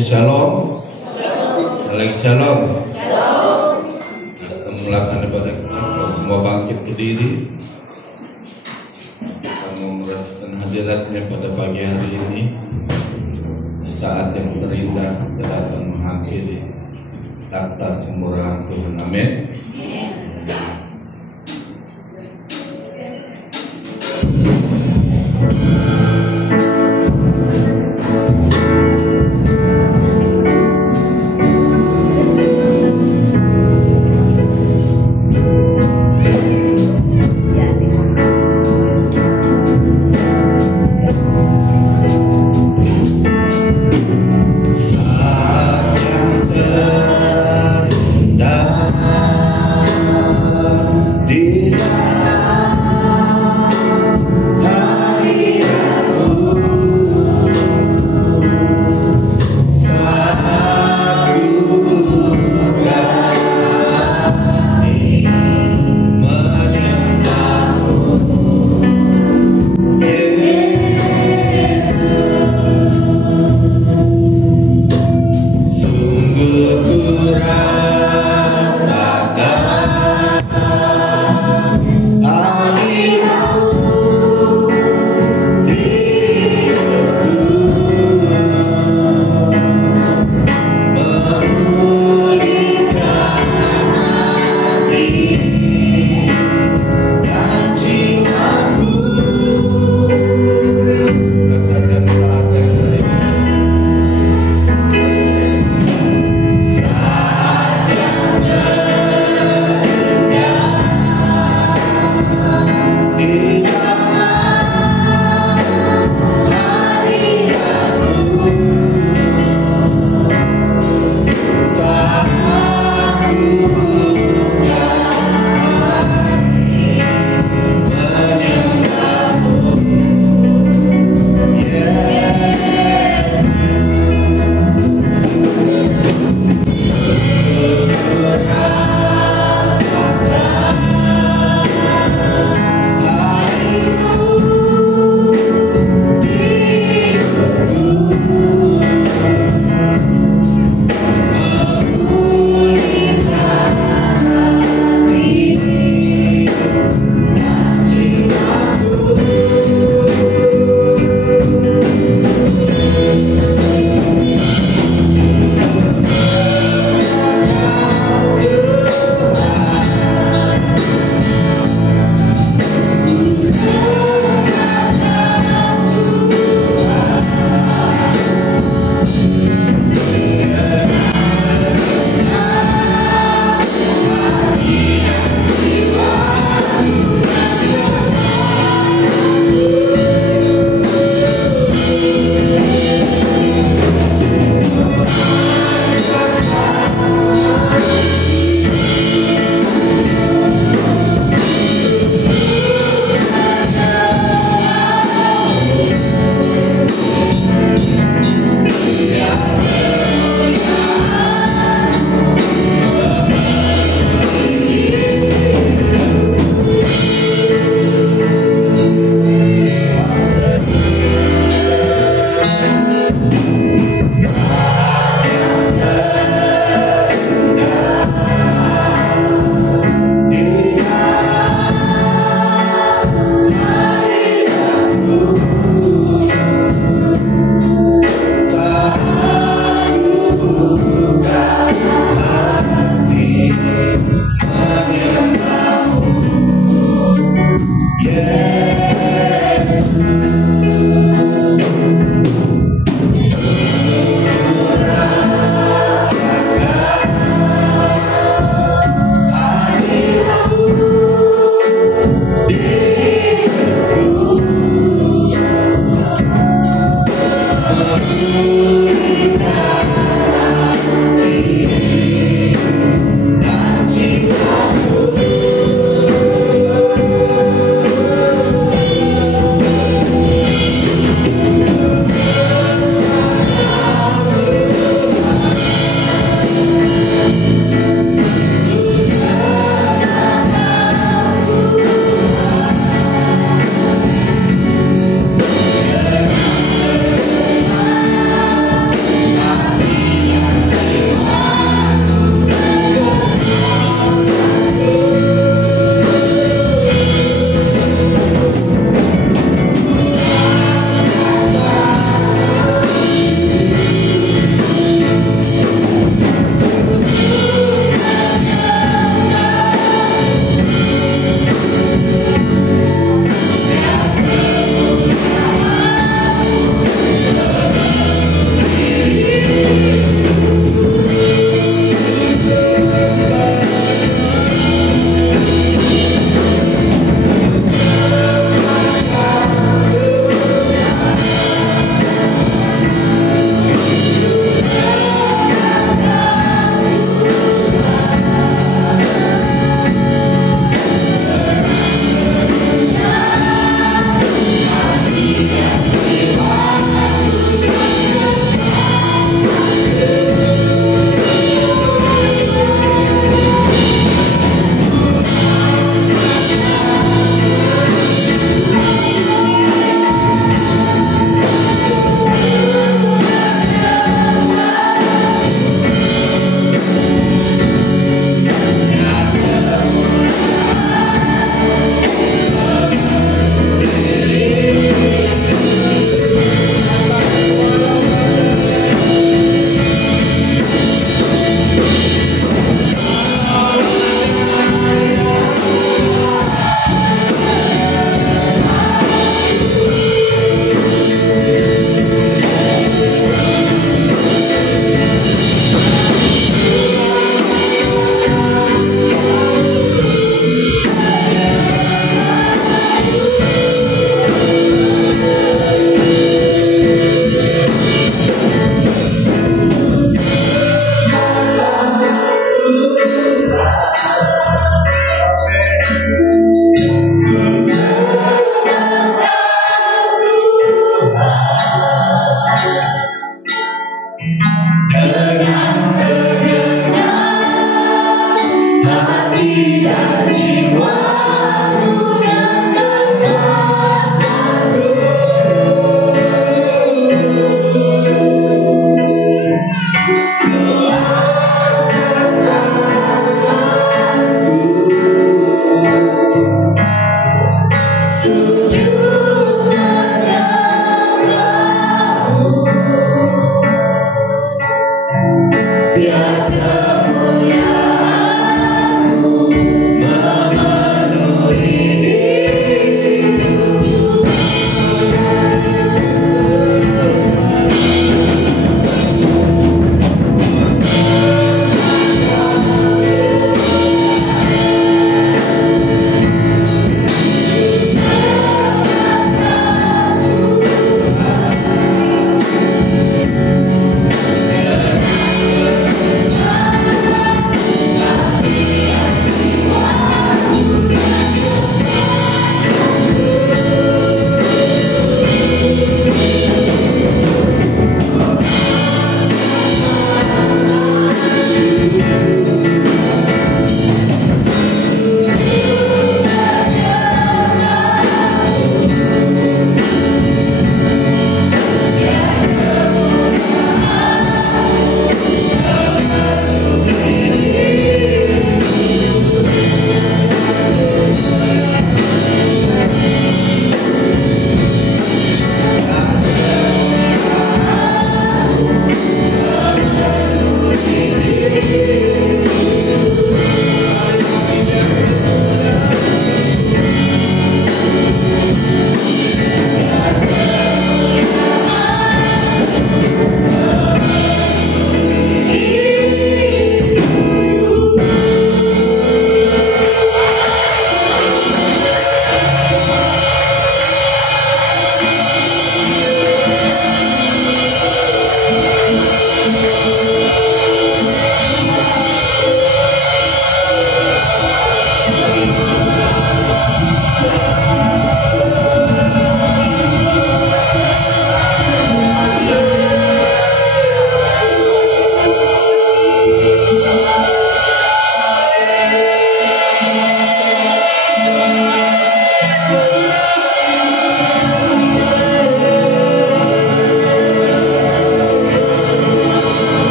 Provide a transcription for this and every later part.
Shalom. Saling shalom. Kita melakukan ibadah kita semua bangkit berdiri. Kita merasakan hadiratnya pada pagi hari ini. Di saat yang terindah kita datang menghadiri takhta kemurahan Tuhan. Amin. Saat yang terindah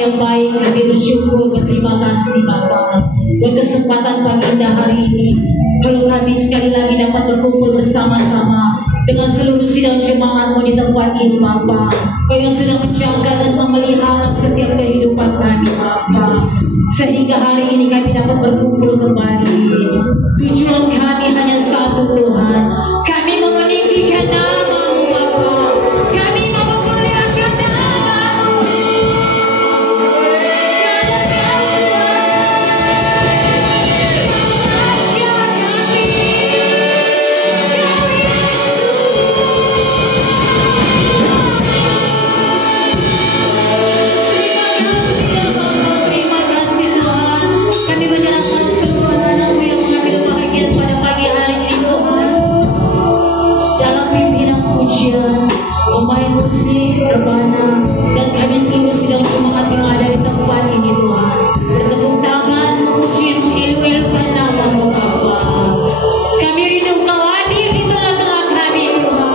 yang baik, kami bersyukur, berterima kasih Bapa buat kesempatan pagi indah hari ini. Kalau kami sekali lagi dapat berkumpul bersama-sama dengan seluruh sidang jemaat-Mu di tempat ini Bapa, Kau yang sudah menjaga dan memelihara setiap kehidupan kami Bapa, sehingga hari ini kami dapat berkumpul kembali. Tujuan kami hanya satu Tuhan, kami meninggikan nama-Mu Bapa, kami memuliakan nama-Mu. Terima kasih Tuhan, kami menyerahkan seluruh anak-Mu yang mengambil bahagian pada pagi hari ini Tuhan, dalam pimpinan pujian, pemain musik, rebana, dan kami seluruh sidang jemaat yang ada di tempat ini Tuhan, bertepuk tangan, memuji, mengilu-ilukan nama-Mu Bapa. Kami rindu Kau hadir di tengah-tengah kami Tuhan.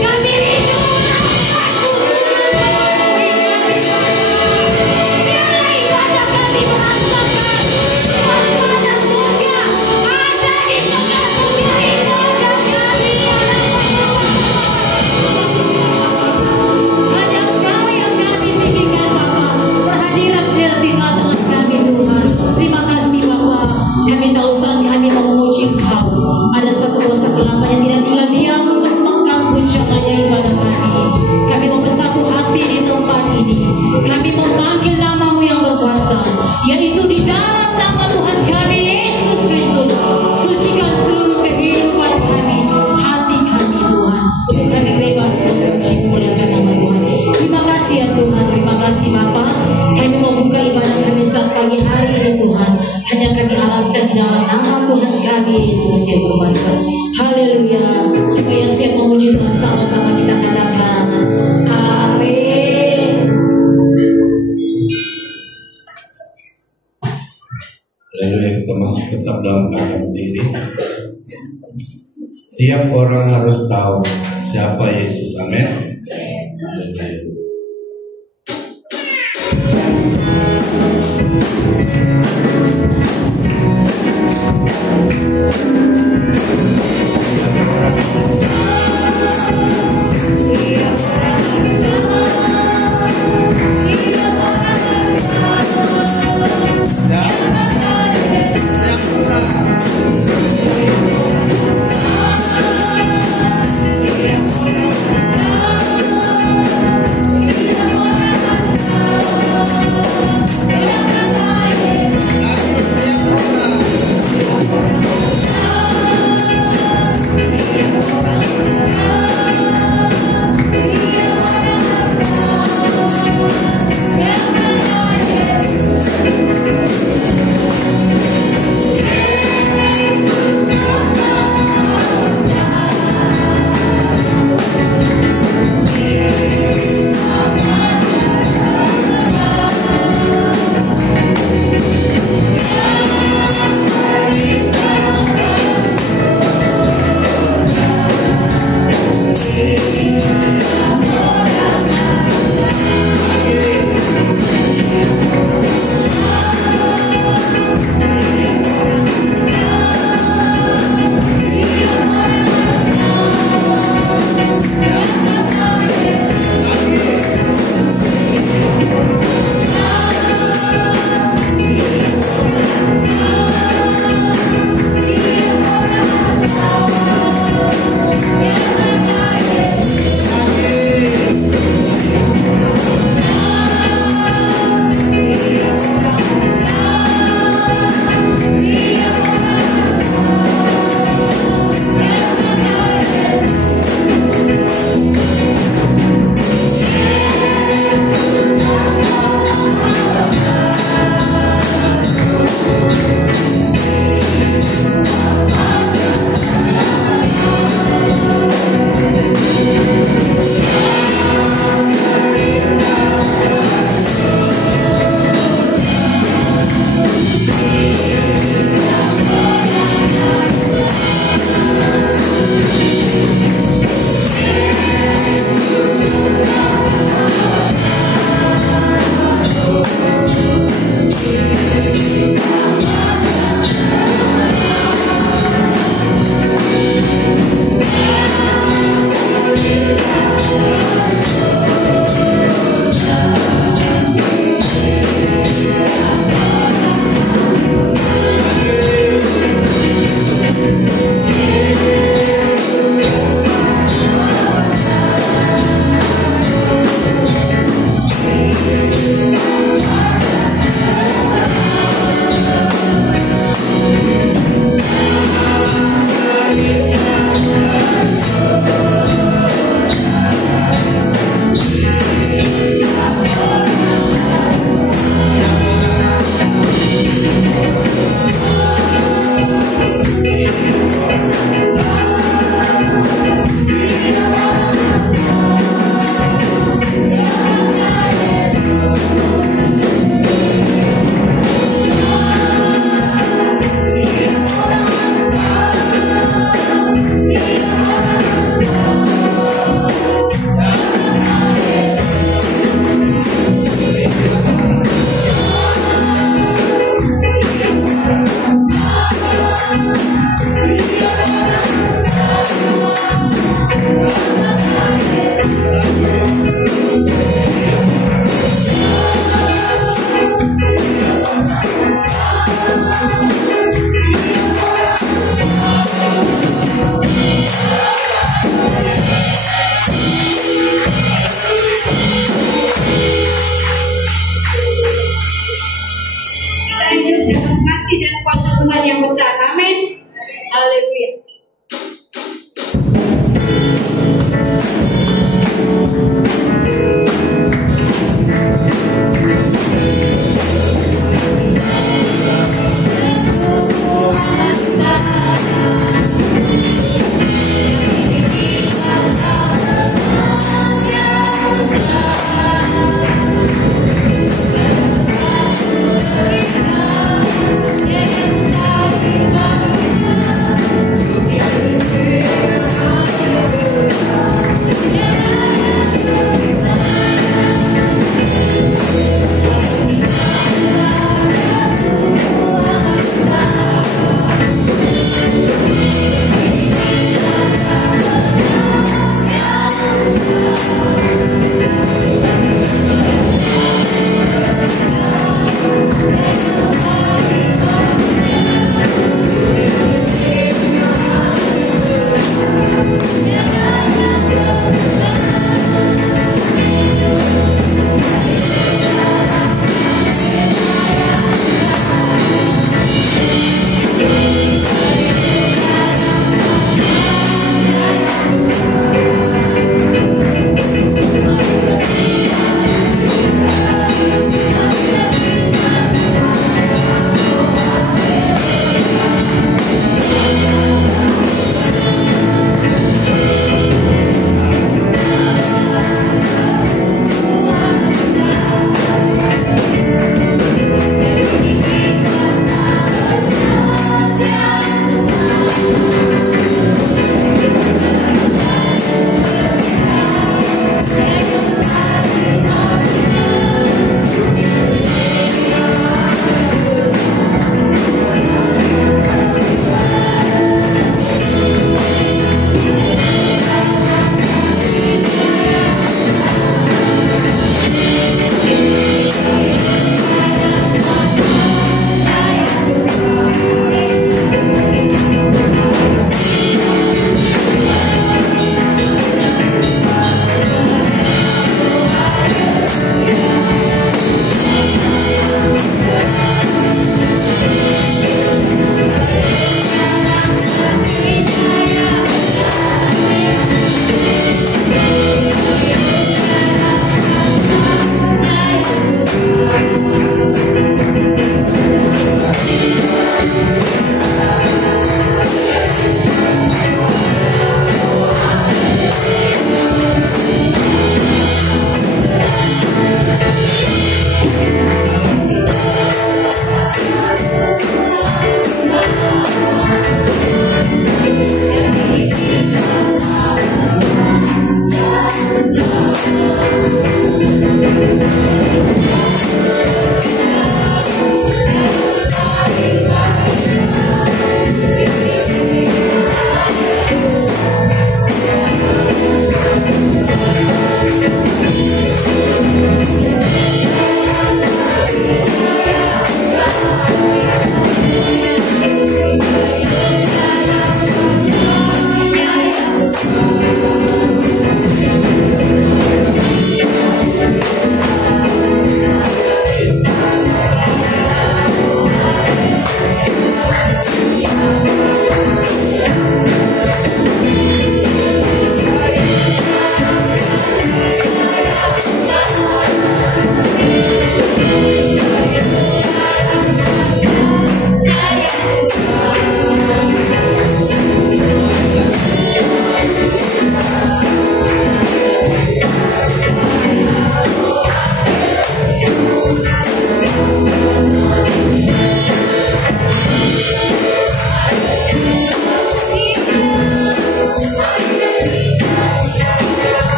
Kami rindu biarlah ibadah kami merasakan suasana surga ada di tengah-tengah ibadah kami. Hanya Kau yang kami tinggikan Bapa, berhadirat di tengah-tengah kami Tuhan. Terima kasih Bapa, kami tahu saat kami mau memuji Kau, ada satu kuasa kelapa yang tidak tinggal diam untuk mengganggu jalannya ibadah kami. Kami mau bersatu hati di tempat ini, kami memanggil nama-Mu yang berkuasa, yaitu di dalam nama Tuhan kami Yesus Kristus. Sucikan seluruh kehidupan kami, hati kami Tuhan, untuk kami bebas memuji muliakan nama Tuhan. Terima kasih ya Tuhan, terima kasih Bapa. Kami mau buka ibadah kami saat pagi hari ini Tuhan, hanya kami alaskan di dalam nama Tuhan kami Yesus yang berkuasa. Haleluya. Supaya siap memuji Tuhan, sama-sama kita katakan amin. Haleluya, kita masih tetap dalam keadaan berdiri. Setiap orang harus tahu siapa Yesus. Amin. Haleluya. Setiap orang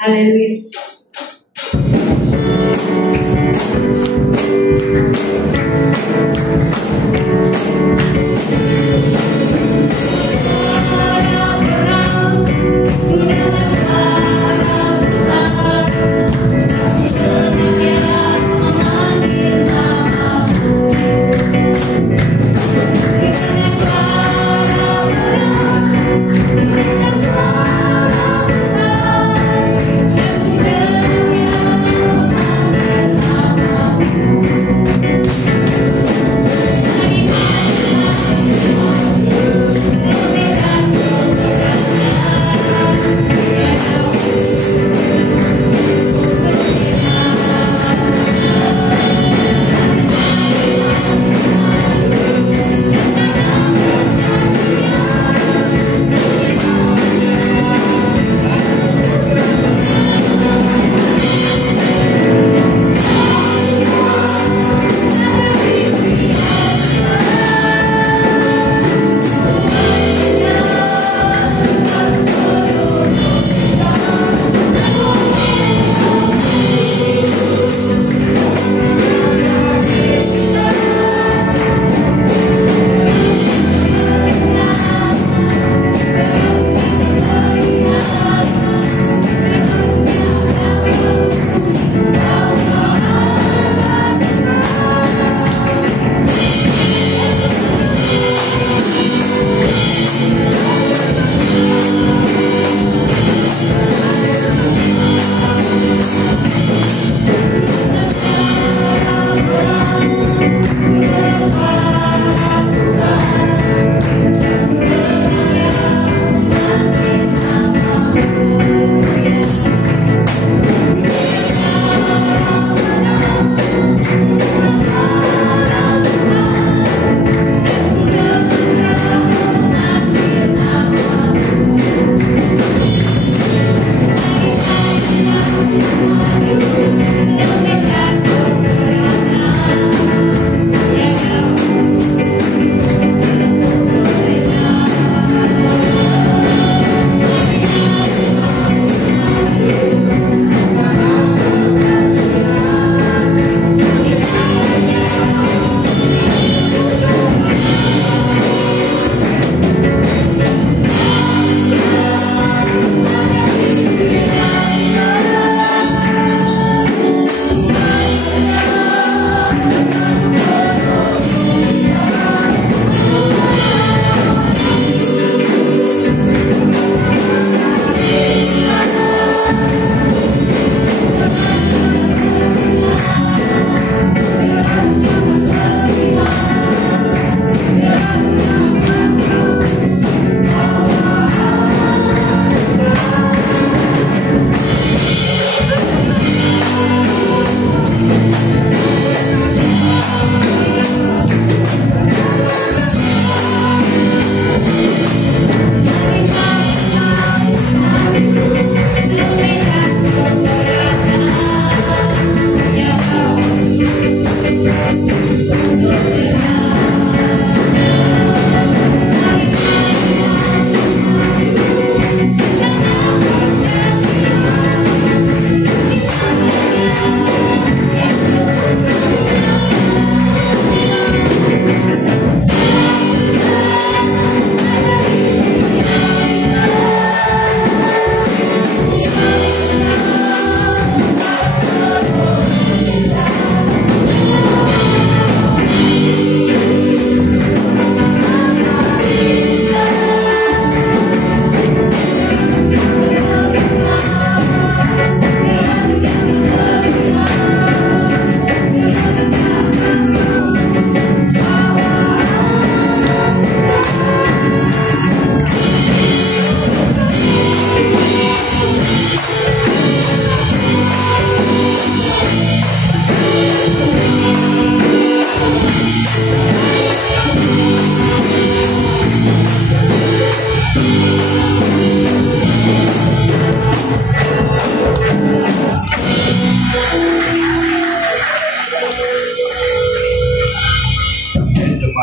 Haleluya.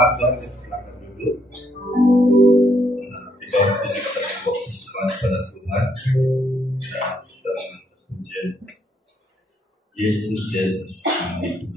jemaat Tuhan silakan duduk. Di bawah ini kita fokus pada Tuhan. Dan Yesus, Yesus. Amin.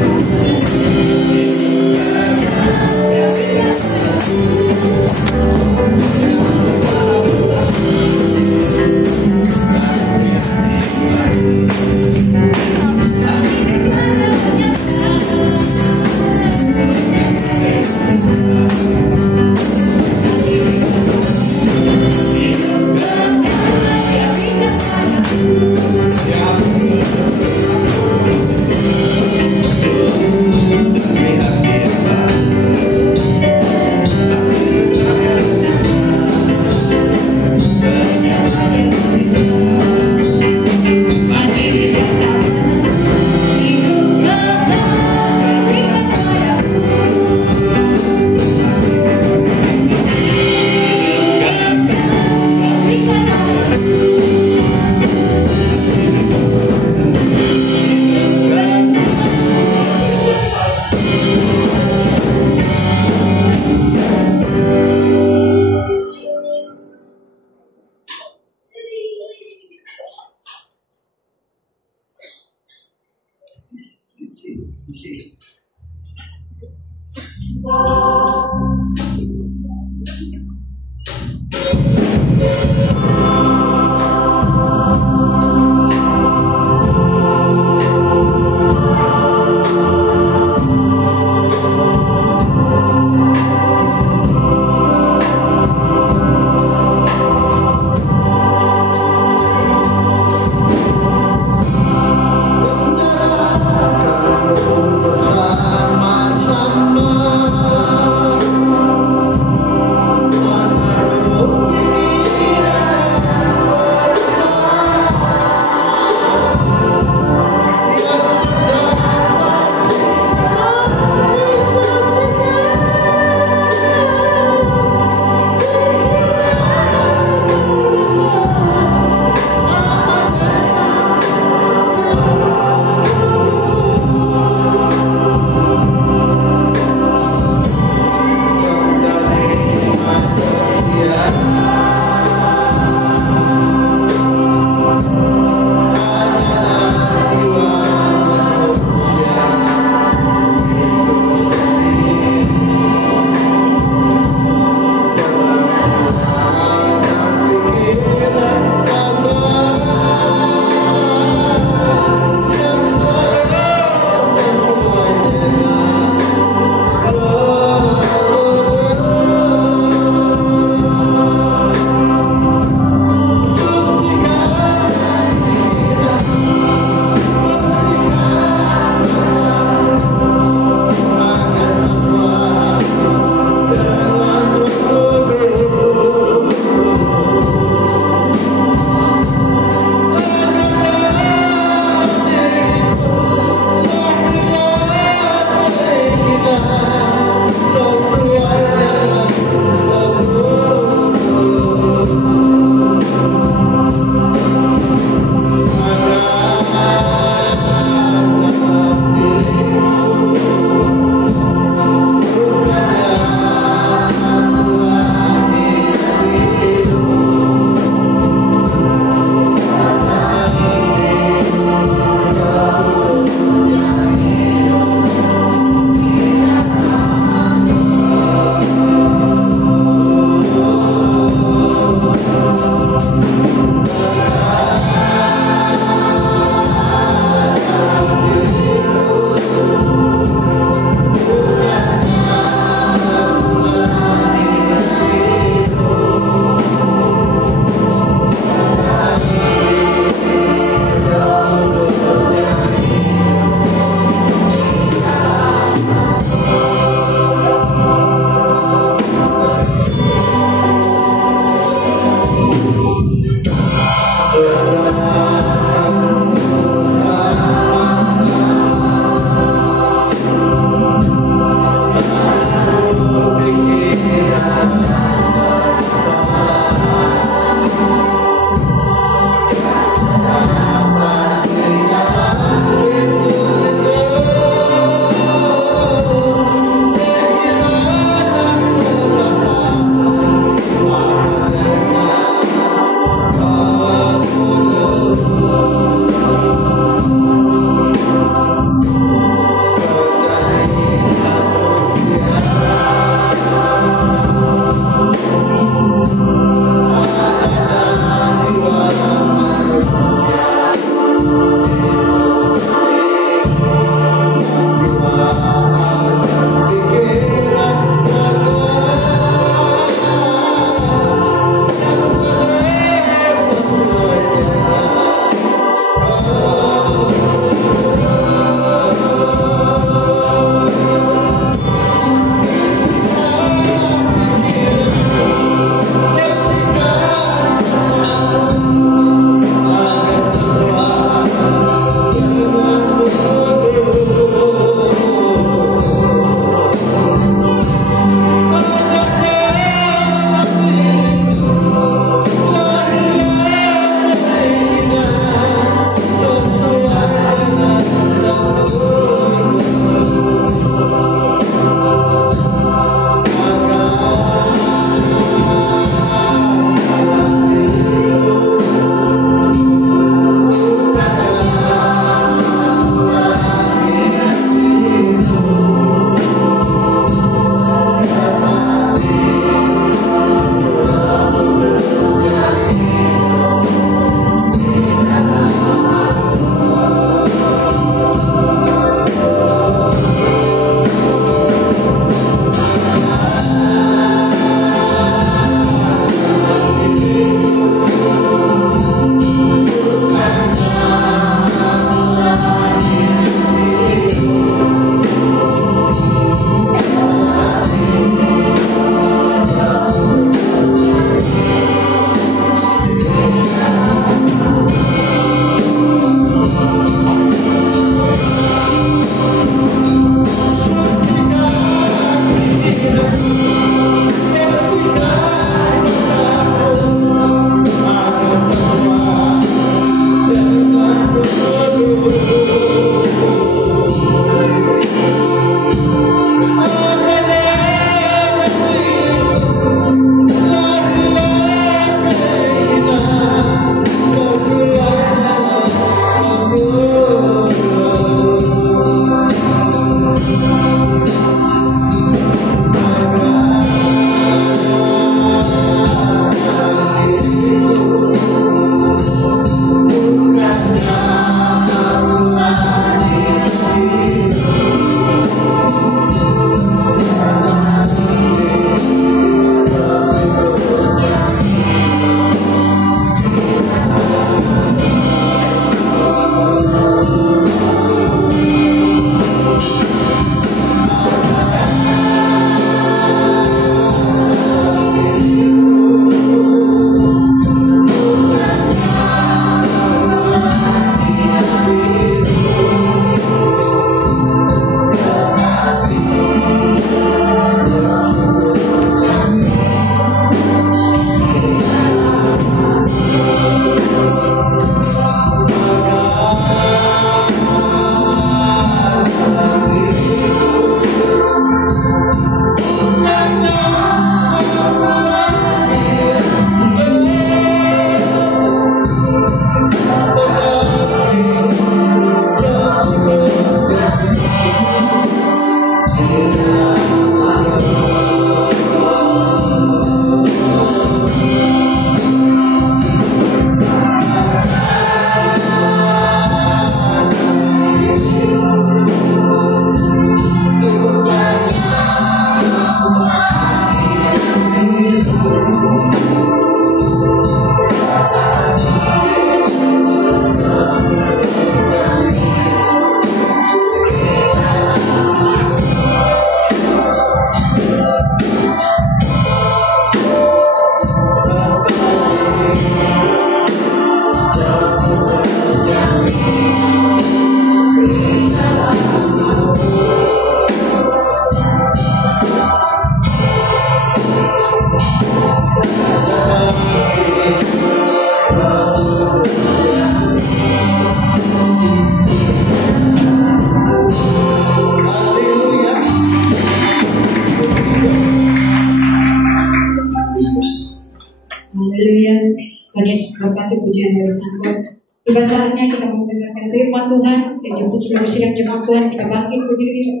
Tiba saatnya kita mendengarkan firman Tuhan dan juga seluruh sidang jemaat Tuhan, kita bangkit berdiri.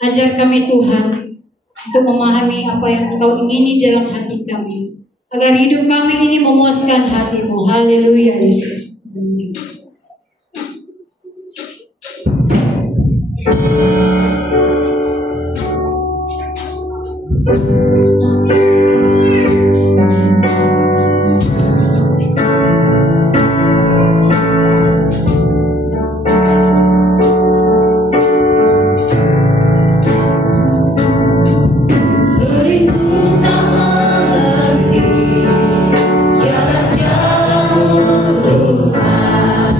Ajar kami Tuhan untuk memahami apa yang Engkau ingini dalam hati kami, agar hidup kami ini memuaskan hati-Mu. Haleluya Yesus. Amin. Sering ku tak mengerti jalan-jalan Tuhan,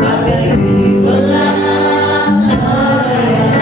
bagai belakang raya.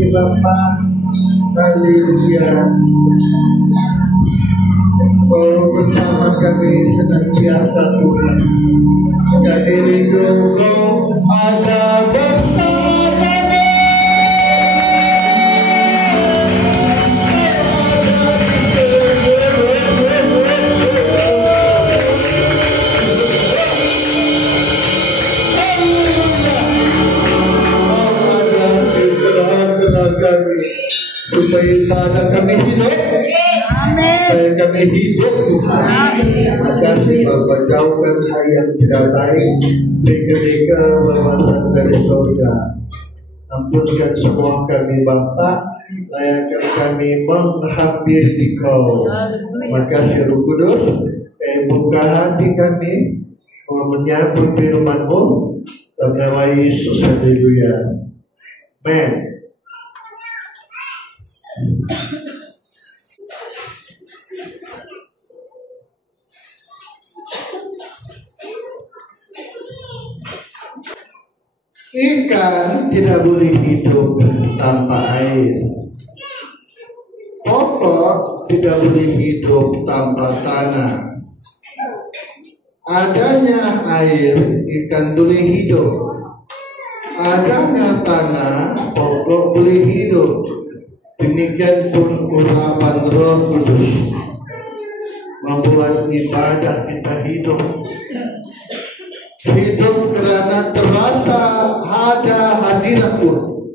kami Bapa. Haleluya. Oh, bersama kami senantiasa Tuhan. Jadi hidupku ada bersama kami. Supaya saat kami hidup, supaya kami hidup Tuhan, dan menjauhkan hal yang tidak baik, mereka wawasan dari surga. Ampunkan semua kami Bapa, layakkan kami menghampiri Dikau. Makasih Roh Kudus, buka hati kami menyambut firman-Mu dalam nama Yesus. Haleluya. Amen. Ikan tidak boleh hidup tanpa air. Pokok tidak boleh hidup tanpa tanah. Adanya air, ikan boleh hidup. Adanya tanah, pokok boleh hidup. Demikian pun urapan Roh Kudus membuat ibadah kita hidup. Hidup karena terasa ada hadirat Tuhan.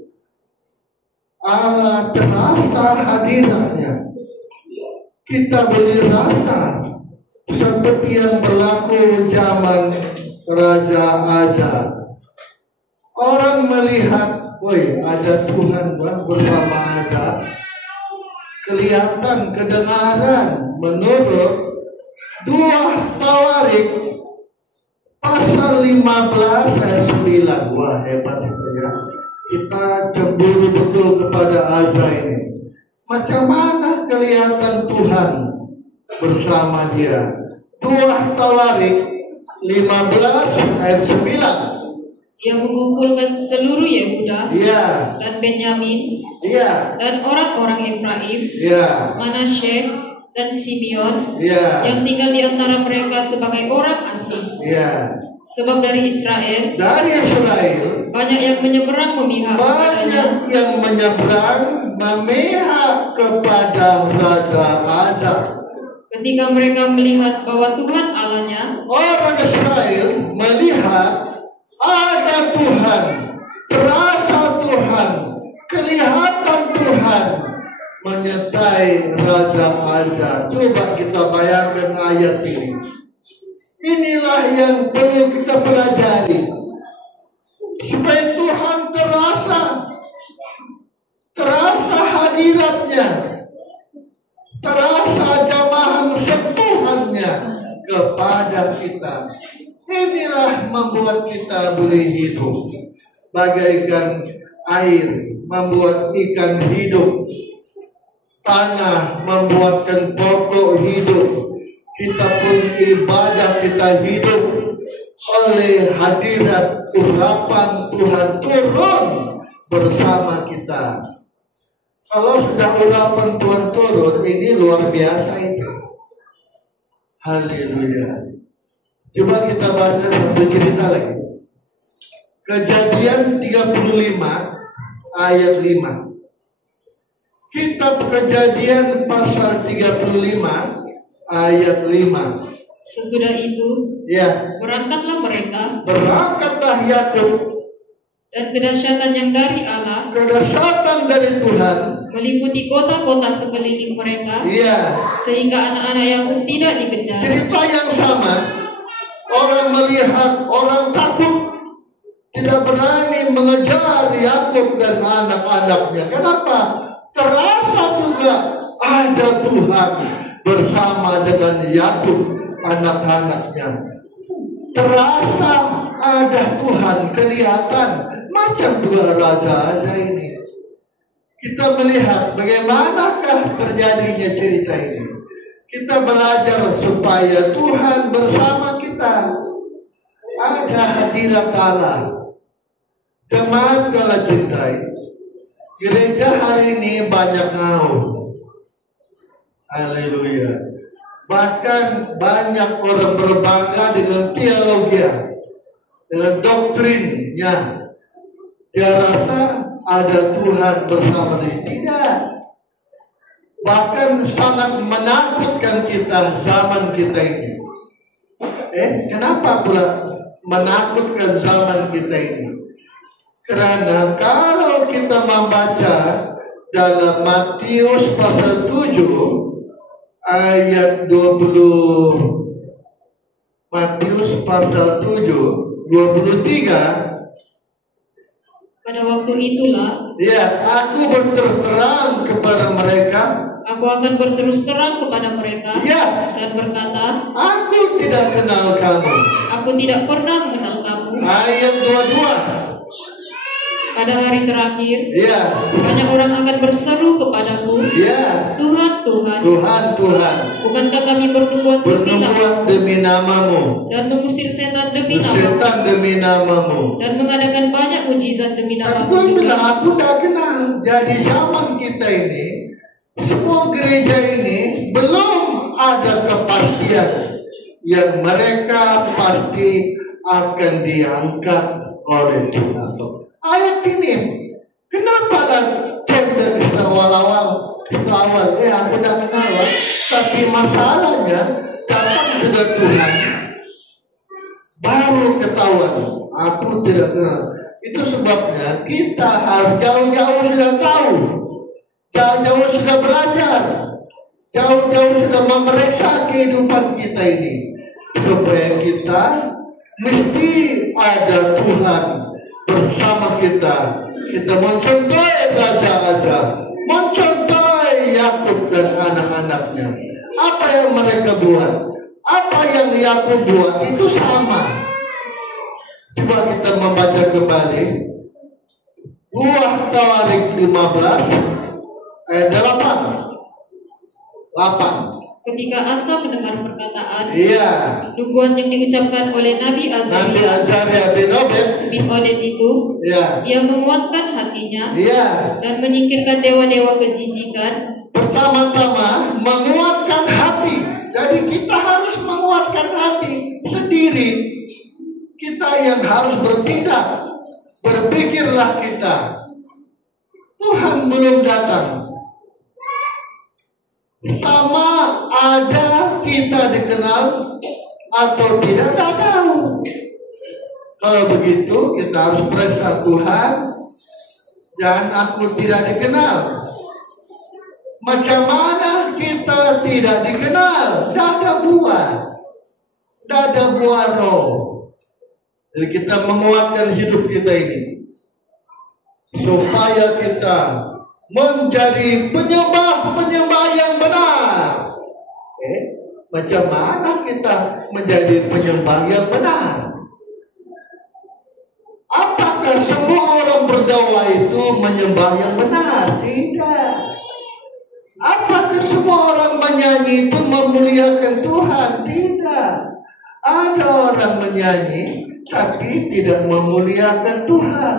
Allah terasa hadiratnya. Kita boleh rasa seperti yang berlaku zaman Raja Azar. Orang melihat, woi, ada Tuhan bersama Azar. Kelihatan, kedengaran menurut 2 Tawarik pasal 15 ayat 9. Wah, hebat itu ya. Kita cemburu betul kepada Azar ini. Macam mana kelihatan Tuhan bersama dia? 2 Tawarik 15 ayat 9. Dia mengumpulkan seluruh Yehuda dan Benyamin dan orang-orang Efraim, Manasye dan Simeon yang tinggal di antara mereka sebagai orang asing. Sebab dari Israel banyak yang menyeberang memihak kepada Raja Azar. Ketika mereka melihat bahwa Tuhan Allahnya, orang Israel melihat ada Tuhan, terasa Tuhan, kelihatan Tuhan menyertai Raja Azar. Coba kita bayangkan ayat ini. Inilah yang perlu kita pelajari, supaya Tuhan terasa hadiratnya, terasa jamahan sentuhannya kepada kita. Inilah membuat kita boleh hidup bagaikan air, membuat ikan hidup. Tanah membuatkan pokok hidup. Kita pun ibadah kita hidup oleh hadirat urapan Tuhan turun bersama kita. Kalau sudah urapan Tuhan turun, ini luar biasa itu. Haleluya. Coba kita baca satu cerita lagi. Kejadian 35 ayat 5. Kitab Kejadian pasal 35 ayat 5. Sesudah itu berangkatlah Yakub dan kedahsyatan yang dari Allah, kedahsyatan dari Tuhan meliputi kota-kota sekeliling mereka, sehingga anak-anak Yakub tidak dikejar. Cerita yang sama. Orang melihat, orang takut, tidak berani mengejar Yakub dan anak-anaknya. Kenapa? Terasa juga ada Tuhan bersama dengan Yakub, anak-anaknya. Terasa ada Tuhan, kelihatan. Macam juga Raja Azar ini. Kita melihat bagaimanakah terjadinya cerita ini. Kita belajar supaya Tuhan bersama kita. Ada hadirat Allah. Jemaat kalau cintai, Gereja hari ini banyak ngaul. Haleluya. Bahkan banyak orang berbangga dengan teologi, dengan doktrinnya. Dia rasa ada Tuhan bersama dia. Tidak. Bahkan sangat menakutkan kita zaman kita ini. Kenapa pula menakutkan zaman kita ini? Karena kalau kita membaca dalam Matius pasal 7 ayat 20, Matius pasal 7 23. Pada waktu itulah, ya, aku berterus terang kepada mereka. Aku akan berterus terang kepada mereka, ya, dan berkata, aku tidak kenal kamu. Aku tidak pernah mengenal kamu. Ayat 22. Pada hari terakhir, ya, banyak orang akan berseru kepadaku, ya, Tuhan, Tuhan, Tuhan, Tuhan, bukankah kami bernubuat demi namamu, dan mengusir setan demi namamu, dan mengadakan banyak mujizat demi namamu Aku juga. bilang, aku tidak kenal. Jadi zaman kita ini, semua gereja ini belum ada kepastian yang mereka pasti akan diangkat oleh Tuhan. Ayat ini, kenapa lah kita awal-awal, aku tidak kenal, tapi masalahnya datang sudah Tuhan, baru ketahuan, aku tidak kenal. Itu sebabnya kita harus jauh-jauh sudah tahu, jauh-jauh sudah belajar, jauh-jauh sudah memeriksa kehidupan kita ini, supaya kita mesti ada Tuhan bersama kita. Kita mencontohi raja-raja, mencontohi Yakub dan anak-anaknya. Apa yang mereka buat, apa yang Yakub buat itu sama. Coba kita membaca kembali Buah Tawarik 15 ayat 8. Ketika Asa mendengar perkataan, Iya, dugaan yang diucapkan oleh Nabi Azaria bin Obed itu, iya, ia menguatkan hatinya iya. dan menyingkirkan dewa-dewa kejijikan. Pertama-tama menguatkan hati. Jadi kita harus menguatkan hati sendiri. Kita yang harus bertindak. Berpikirlah kita, Tuhan belum datang. Sama ada kita dikenal atau tidak tahu. Kalau begitu kita harus periksa Tuhan, dan aku tidak dikenal. Macam mana kita tidak dikenal? Tidak ada buah, tidak ada buah roh. Jadi kita menguatkan hidup kita ini supaya kita menjadi penyembah yang benar. Macam mana kita menjadi penyembah yang benar? Apakah semua orang berdoa itu menyembah yang benar? Tidak. Apakah semua orang menyanyi itu memuliakan Tuhan? Tidak. Ada orang menyanyi tapi tidak memuliakan Tuhan.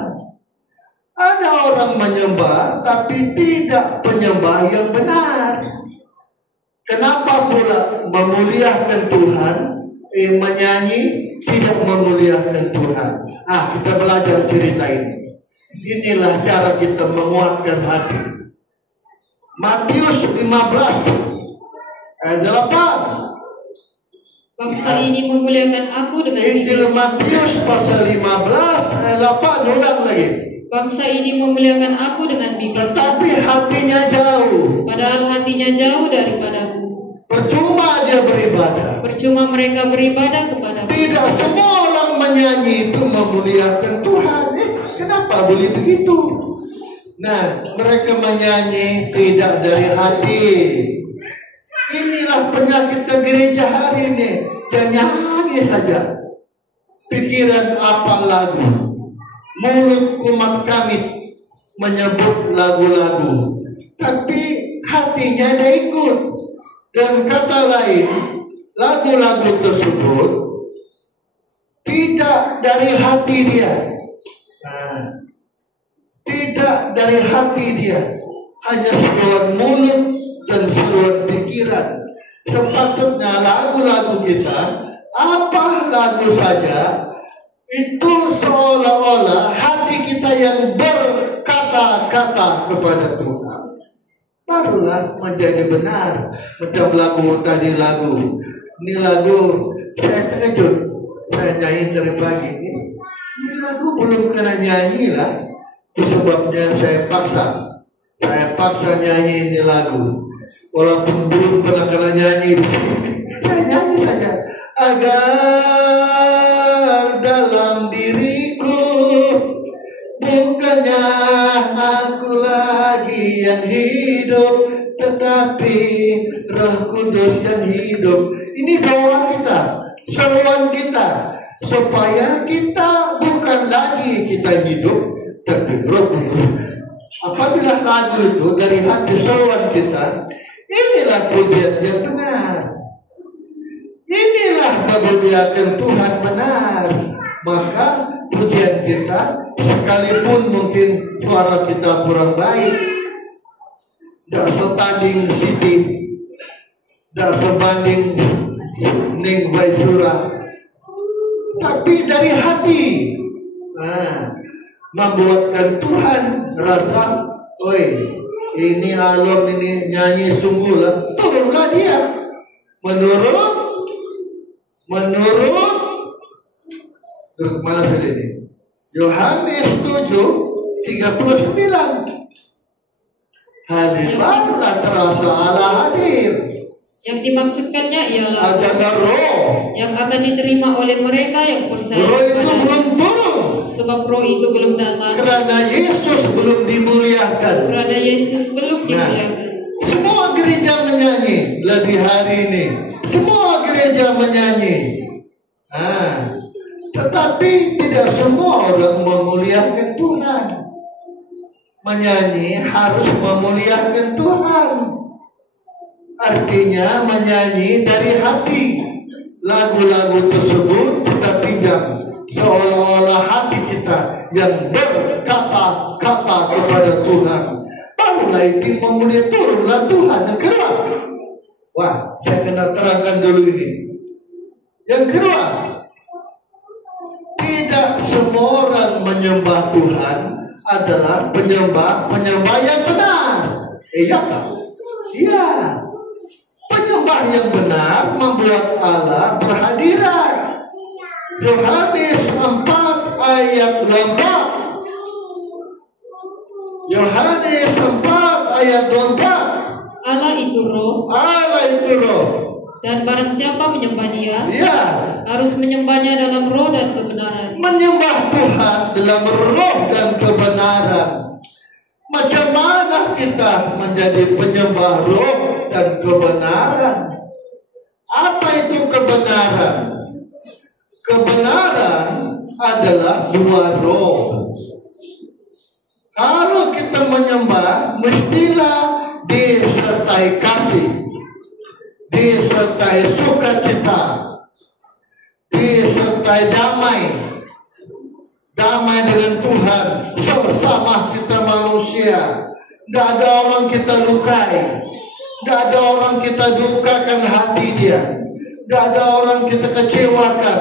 Ada orang menyembah tapi tidak penyembah yang benar. Kenapa pula memuliakan Tuhan, menyanyi tidak memuliakan Tuhan? Kita belajar cerita ini. Inilah cara kita menguatkan hati. Matius 15 ayat 8. Bangsa ini memuliakan aku dengan Injil Matius pasal 15 ayat 8. Ulang lagi. Bangsa ini memuliakan aku dengan bibir, tetapi hatinya jauh. padahal hatinya jauh daripadaku. Percuma dia beribadah. Percuma mereka beribadah kepadaku. Tidak semua orang menyanyi itu memuliakan Tuhan. Kenapa boleh begitu? Nah, mereka menyanyi tidak dari hati. Inilah penyakit gereja hari ini. Dia nyanyi saja. Pikiran apa lagu? Mulut kumat kami menyebut lagu-lagu, tapi hatinya dia ikut. Dan kata lain, lagu-lagu tersebut tidak dari hati dia. Tidak dari hati dia. Hanya seruan mulut dan seruan pikiran. Sepatutnya lagu-lagu kita, apa lagu saja, itu seolah-olah hati kita yang berkata-kata kepada Tuhan. Barulah menjadi benar. Macam lagu tadi lagu. Ini lagu saya terkejut. Saya nyanyi dari pagi ini. Ini lagu belum kena nyanyi lah. Itu sebabnya saya paksa nyanyi ini lagu. Walaupun belum pernah kena nyanyi, saya nyanyi saja. Agar dalam diriku bukannya aku lagi yang hidup, tetapi Roh Kudus yang hidup. Ini doa kita, seruan kita, supaya kita bukan lagi kita hidup, tapi Roh Kudus. Apabila lagu itu dari hati seruan kita, inilah pujian yang benar. Inilah kemuliaan Tuhan benar. Maka pujian kita, sekalipun mungkin suara kita kurang baik, tidak setanding Siti, tidak sebanding Ning Baisura, tapi dari hati. Membuatkan Tuhan rasa, oi, ini alum ini nyanyi sungguh lah. Turunlah dia. Menurut terus mana saja ini? Yohanes 7:39. Hadirlah terasa Allah hadir. Yang dimaksudkannya ialah Ada roh yang akan diterima oleh mereka yang percaya Roh itu kepada belum turun. sebab roh itu belum datang. Karena Yesus belum dimuliakan. Karena Yesus belum dimuliakan. Semua gereja menyanyi lebih hari ini. Semua gereja menyanyi. Tetapi tidak semua orang memuliakan Tuhan. Menyanyi harus memuliakan Tuhan. Artinya menyanyi dari hati. Lagu-lagu tersebut kita pinjam seolah-olah hati kita yang berkata-kata kepada Tuhan. Barulah itu memuliakan, turunlah Tuhan yang kedua. Wah, saya kena terangkan dulu ini. Yang kedua, tidak semua orang menyembah Tuhan adalah penyembah yang benar. Iya tak? Iya. Penyembah yang benar membuat Allah berhadiran. Yohanes 4 ayat 24. Yohanes 4 ayat 24. Allah itu roh. Allah itu roh. Dan barang siapa menyembah Dia, Ya, harus menyembahnya dalam roh dan kebenaran. menyembah Tuhan dalam roh dan kebenaran. Macam mana kita menjadi penyembah roh dan kebenaran? Apa itu kebenaran? Kebenaran adalah dua roh. Kalau kita menyembah, mestilah disertai kasih, disertai sukacita, disertai damai. Damai dengan Tuhan, sesama kita manusia. Tidak ada orang kita lukai, tidak ada orang kita dukakan hati dia, tidak ada orang kita kecewakan,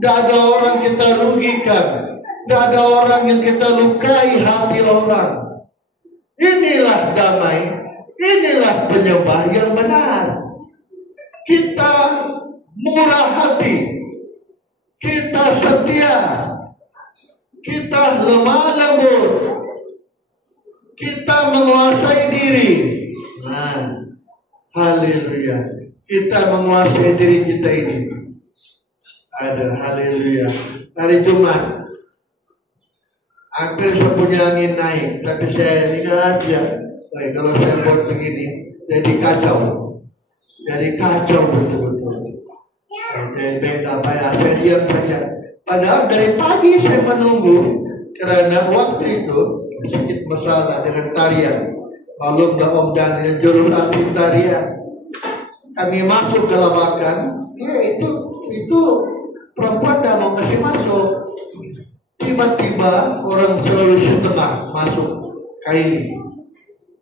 tidak ada orang kita rugikan, tidak ada orang yang kita lukai hati orang. Inilah damai, inilah penyembah yang benar. Kita murah hati, kita setia, kita lemah lembut, kita menguasai diri. Haleluya. Kita menguasai diri kita ini. Ada, haleluya. Hari Jumat, hampir saya punya angin naik, tapi saya ingat ya, kalau saya buat begini, jadi kacau. Jadi kacau betul-betul. Jadi apa ya, saya diam saja. Padahal dari pagi saya menunggu, karena waktu itu sedikit masalah dengan tarian. Belum Om Daniel juru latih tarian. Kami masuk ke labakan, ya itu perempuan tidak mau kasih masuk. Tiba-tiba orang Sulawesi Tengah masuk. Kaini.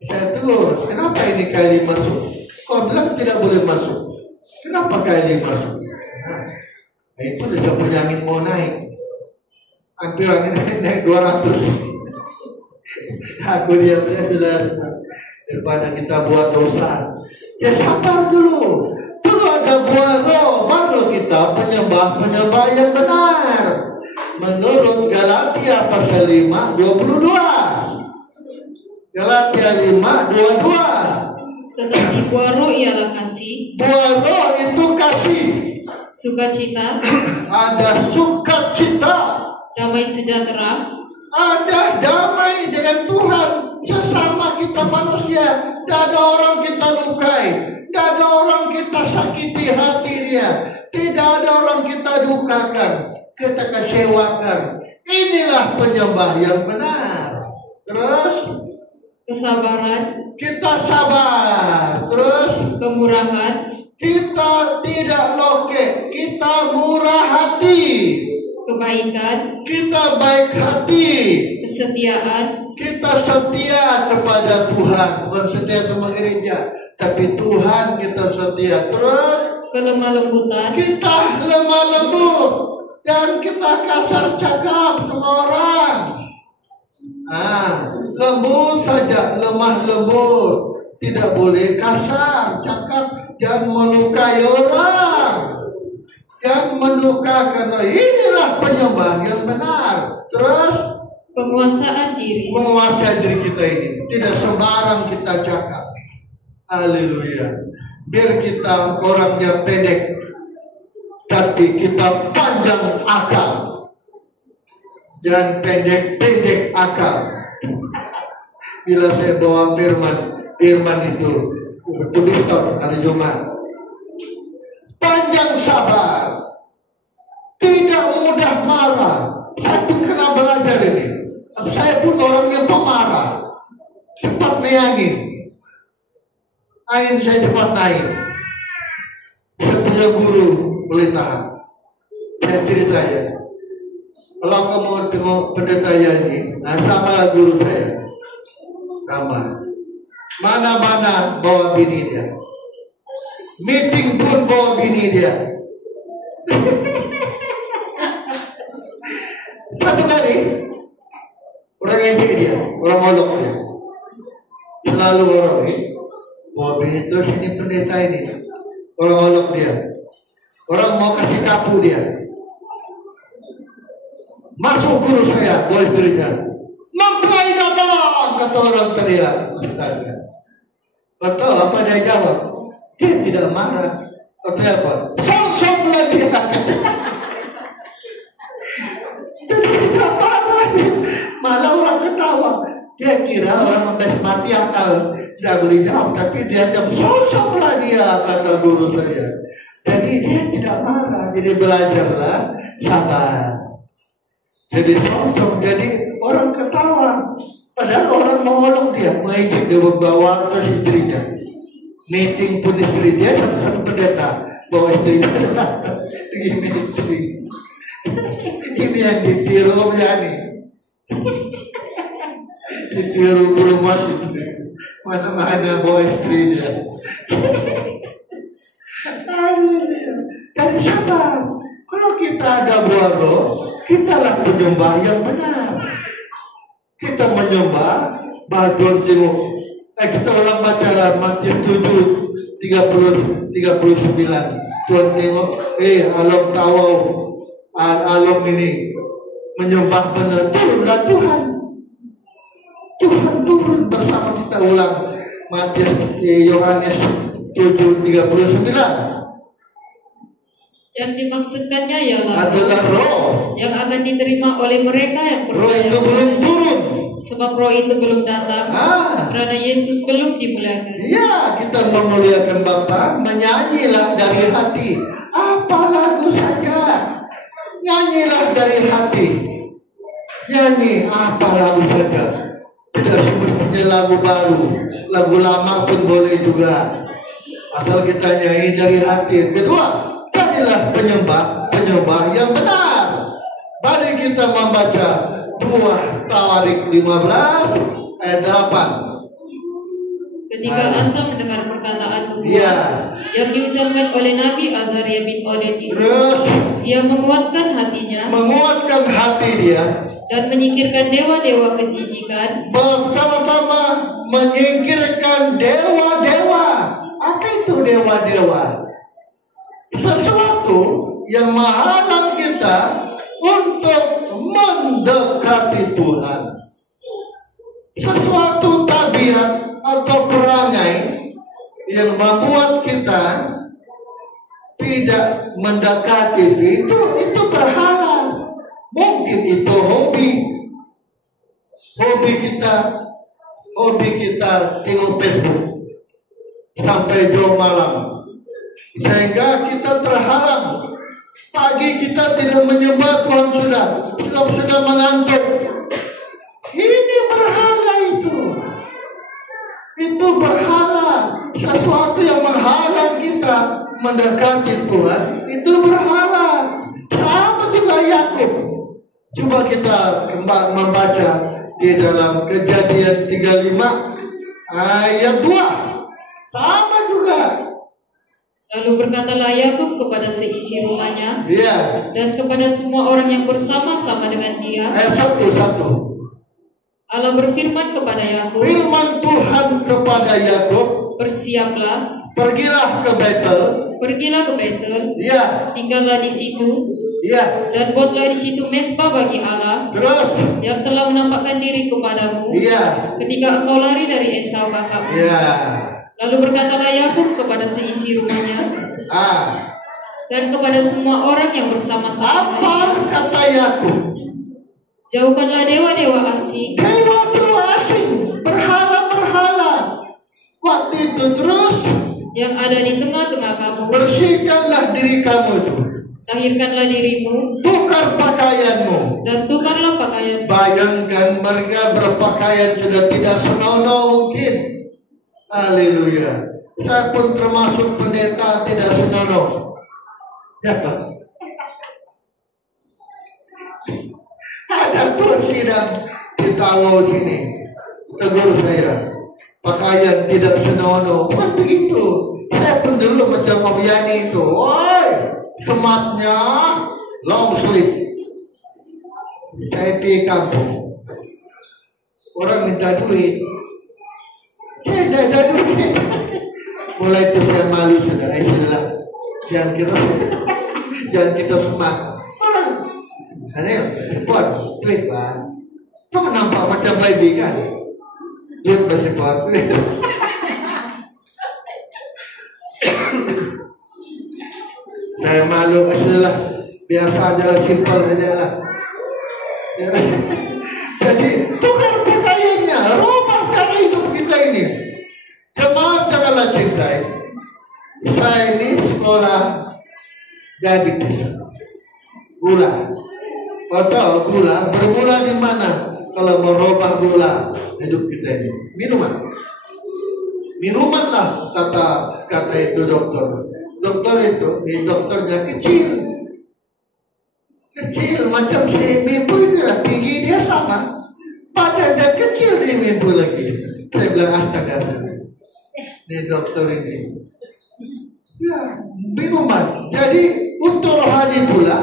Saya tegur, kenapa ini Kaini masuk? Kau bilang tidak boleh masuk. Kenapa Kaini masuk? Nah, itu udah punya angin mau naik. Hampir angin naik 200. Aku lihatnya sudah daripada kita buat dosa. Ya sabar dulu. Dulu ada buah roh, baru kita penyembah yang benar. Menurut Galatia pasal 5, 22. Galatia 5, 22. Tetapi buah roh ialah kasih, Buah roh itu kasih. sukacita, Ada sukacita. damai sejahtera, Ada damai dengan Tuhan. Sesama kita manusia. Tidak ada orang kita lukai. Tidak ada orang kita sakiti hati dia. Tidak ada orang kita dukakan, kita kecewakan. Inilah penyembah yang benar. Terus kesabaran, kita sabar. Terus kemurahan, kita tidak loke. Kita murah hati. kebaikan, Kita baik hati. kesetiaan, Kita setia kepada Tuhan. Bukan setia sama gereja, tapi Tuhan kita setia. Terus kelemah lembutan, kita lemah lembut. Dan kita kasar cakap sama orang. Lembut saja, lemah lembut. Tidak boleh kasar cakap. Jangan melukai orang. Jangan melukakan. Inilah penyembah yang benar. Terus penguasaan diri, menguasai diri kita ini. Tidak sembarang kita cakap. Haleluya. Biar kita orangnya pendek, tapi kita panjang akal. Jangan pendek akal. Bila saya bawa firman itu tuliskan hari Jumat. Panjang sabar. Tidak mudah marah. Saya pun kena belajar ini. Saya pun orang yang pemarah. Cepat meyangi. Ain saya cepat naik. Saya punya guru pelitahan. Saya cerita ya. Kalau kamu tengok pendeta ini, sama guru saya. Sama. Mana-mana bawa bini dia. Meeting pun bawa bini dia. Satu kali orang ngejek dia, orang molok dia. Selalu orang ini bawa bini terus ini pendeta ini. Orang molok dia. Orang mau kasih kapu dia. Masuk guru saya, bawa istrinya. Mempelai datang, kata orang teriak. Astaga. Betul apa dia jawab? Dia tidak marah. Kata apa? Song-song lagi. Tidak marah. Malah orang ketawa. Dia kira orang sudah mati akal. Tidak boleh jawab. Tapi dia jawab song-song lagi ya, kata guru saya. Jadi dia tidak marah. Jadi belajarlah sabar. Jadi song-song. Jadi orang ketawa. Padahal orang mengolok dia. Mengejek dia bawa ke istrinya. Meeting pun istri dia satu pendeta bawa istrinya. Begini istri. Ini yang ditiru yani. Ditiru guru masjid. Mana-mana bawa istrinya. Jadi sabar. Kalau kita ada buah roh, kita lah penyembah yang benar. Kita menyembah Tuhan tengok. Kita ulang baca lah Matius 7:39. Tuhan tengok, alam tawau, alam ini menyembah benar. Turunlah Tuhan. Tuhan turun bersama kita. Ulang Matius Yohanes 7:39. yang dimaksudkannya ialah Adalah roh. yang akan diterima oleh mereka yang Roh percaya. itu belum turun. Sebab roh itu belum datang, karena Yesus belum dimuliakan. Ya, kita memuliakan Bapa, menyanyilah dari hati. Apa lagu saja, nyanyilah dari hati. Nyanyi apa lagu saja. Tidak semestinya lagu baru, lagu lama pun boleh juga. Asal kita nyanyi dari hati. Kedua, jadilah penyembah yang benar. Mari kita membaca 2 Tawarik 15 ayat 8. Ketika Asa mendengar perkataan nubuat Iya. yang diucapkan oleh Nabi Azaria bin Oded itu, Terus ia menguatkan hatinya menguatkan hati dia, dan menyingkirkan dewa-dewa kejijikan bersama-sama menyingkirkan dewa-dewa. Apa itu dewa-dewa? Sesuatu yang menghalang kita untuk mendekati Tuhan. Sesuatu tabiat atau perangai yang membuat kita tidak mendekati itu berhala. Mungkin itu hobi kita tengok Facebook sampai jam malam, sehingga kita terhalang. Pagi kita tidak menyembah Tuhan, sudah mengantuk. Ini berhala itu berhala. Sesuatu yang menghalang kita mendekati Tuhan itu berhala. Sama juga Yakub. Coba kita membaca di dalam Kejadian 35 ayat 2. Sama juga. Lalu berkatalah Yakub kepada seisi rumahnya Iya. dan kepada semua orang yang bersama-sama dengan dia. Ayat 1. Allah berfirman kepada Yakub, Firman Tuhan kepada Yakub, bersiaplah, pergilah ke Betel. Iya. Tinggallah di situ, Iya. dan buatlah di situ mesbah bagi Allah Terus. yang telah menampakkan diri kepadamu Iya. ketika engkau lari dari Esau kakakmu. Iya. Lalu berkatalah Yakub kepada seisi rumahnya dan kepada semua orang yang bersama-sama. Apa kata Yakub? Jauhkanlah dewa-dewa asing. Dewa-dewa asing, berhala-berhala. Waktu itu terus yang ada di tengah-tengah kamu. bersihkanlah diri kamu itu. Tahirkanlah dirimu Tukar pakaianmu. dan tukarlah pakaian. Bayangkan mereka berpakaian sudah tidak senonoh mungkin. Haleluya. Saya pun termasuk pendeta tidak senonoh. Ya kan? Ada tuh sidang di Talo sini, tegur saya, pakaian tidak senonoh. Bukan begitu. Saya pun dulu macam Om Yani itu, woi, sematnya long sleeve. Saya di kampung, orang minta duit, saya tidak ada duit. Mulai itu saya malu sudah, sudahlah, jangan kita semat. Aneh, buat duit Pak. Kok nampak macam baby kan? Duit masih buat. Saya malu, sudahlah, biasa aja, simpel aja lah. Jadi tukar pakaiannya, rubah cara hidup kita ini. Jemaat janganlah cintai. Saya ini sekolah diabetes, gula. Atau gula bermula di mana? Kalau merubah gula hidup kita ini, minuman lah kata itu dokter. Dokter itu, dokternya kecil macam si mimpu ini lah, tinggi dia sama, badan dia kecil dia mimpu lagi. Saya bilang astaga, ini dokter ini. Ya, minuman. Jadi untuk rohani pula.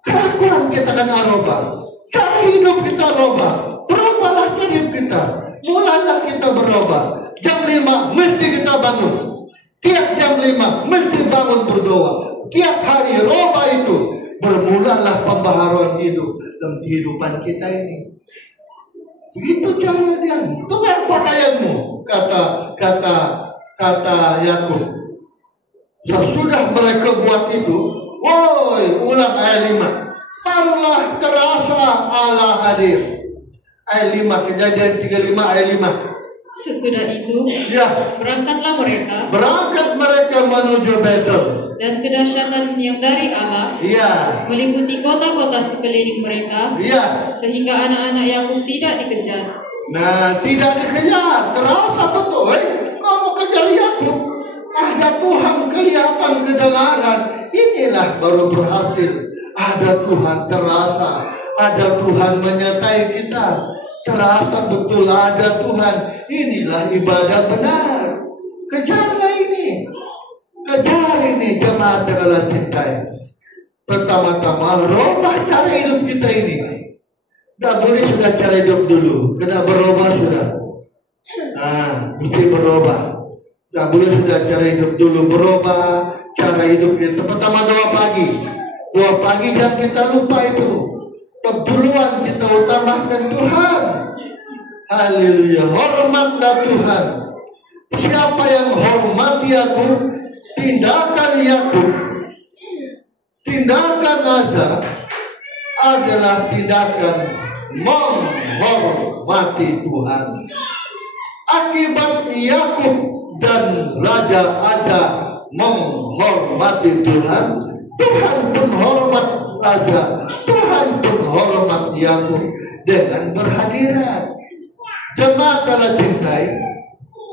Kelakuan kita akan rubah, cara hidup kita rubah, berubahlah hidup kita, mulailah kita berubah. Jam 5 mesti kita bangun, tiap jam 5 mesti bangun berdoa, tiap hari rubah itu, bermulalah pembaharuan hidup dalam kehidupan kita ini. Begitu cara dia, tukar pakaianmu, kata Yakub. Sesudah mereka buat itu, woi, ulang ayat 5. Barulah terasa Allah hadir. Ayat 5, Kejadian 35 ayat 5. Sesudah itu, Ya, berangkat mereka menuju Betel. Dan kedahsyatan yang dari Allah Iya, meliputi kota-kota sekeliling mereka, iya. sehingga anak-anak Yakub tidak dikejar. Nah, tidak dikejar, terasa betul. Kamu kejar Yakub, ada Tuhan kelihatan kedengaran. Inilah baru berhasil. Ada Tuhan terasa, ada Tuhan menyertai kita. terasa betul ada Tuhan. Inilah ibadah benar. Kejarlah ini. Kejar ini jemaat yang Allah cintai. Pertama-tama rubah cara hidup kita ini. Tidak boleh sudah cara hidup dulu. Kena berubah sudah. Mesti berubah. Tidak boleh sudah cara hidup dulu. Berubah cara hidup kita. Pertama doa pagi. Doa pagi jangan kita lupa itu. Keduluan kita utamakan Tuhan. Haleluya. Hormatlah Tuhan. Siapa yang hormati aku, tindakan Yakub, tindakan Azar adalah tindakan menghormati Tuhan. Akibat Yakub dan Raja Azar menghormati Tuhan, Tuhan pun hormat Raja, Tuhan pun hormat Yakub dengan berhadirat. Jemaat Allah cintai,